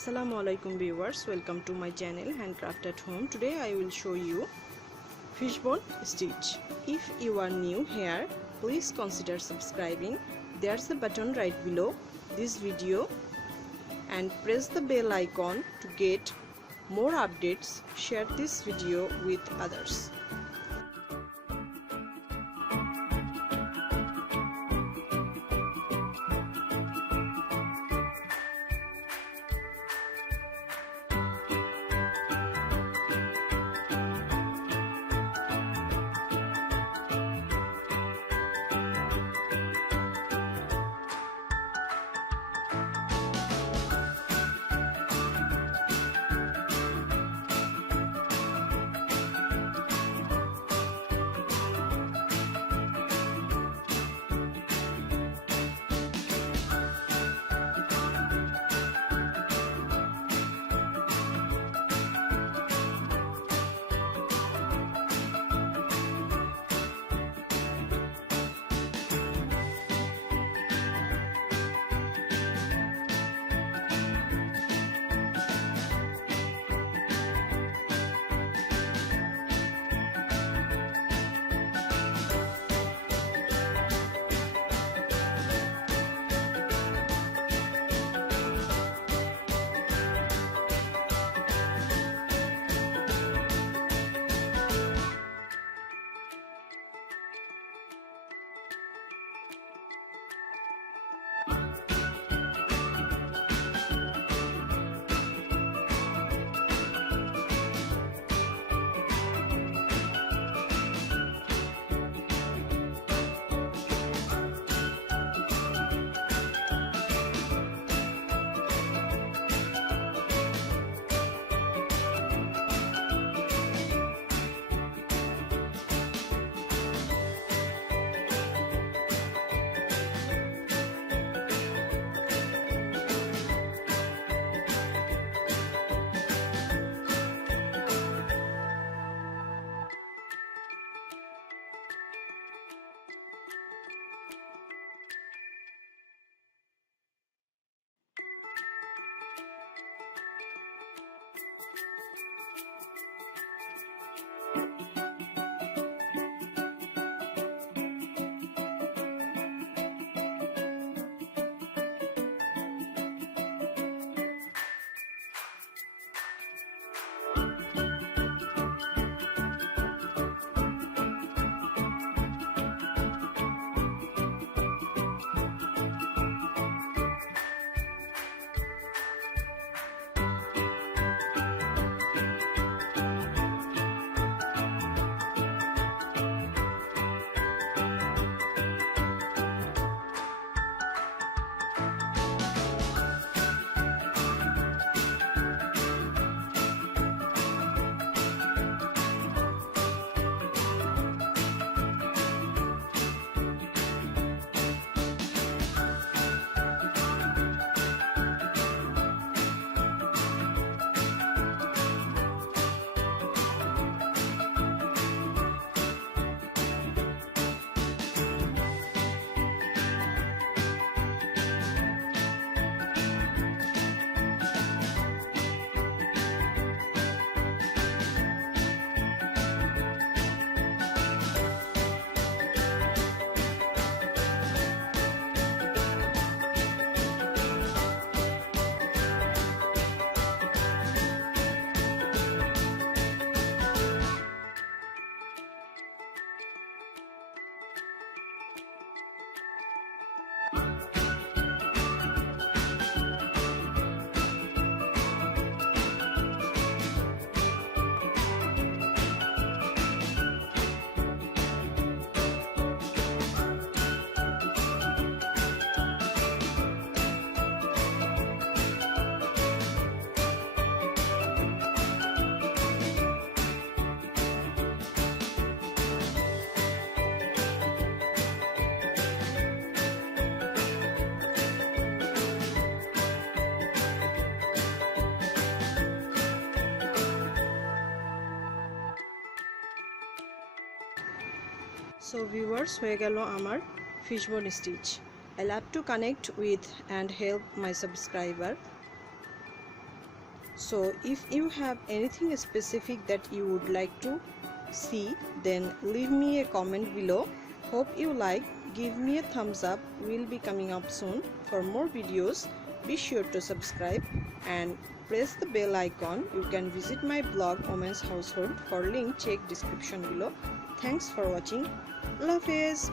Assalamualaikum viewers, welcome to my channel Handcraft at Home. Today I will show you fishbone stitch. If you are new here, please consider subscribing. There's the button right below this video and press the bell icon to get more updates. Share this video with others. So viewers, হয়ে গেল আমার fishbone stitch. I love to connect with and help my subscriber. So if you have anything specific that you would like to see, then leave me a comment below. Hope you like. Give me a thumbs up. We'll be coming up soon for more videos. Be sure to subscribe and press the bell icon. You can visit my blog Women's Household. For link, check description below. Thanks for watching. Allah Hafiz.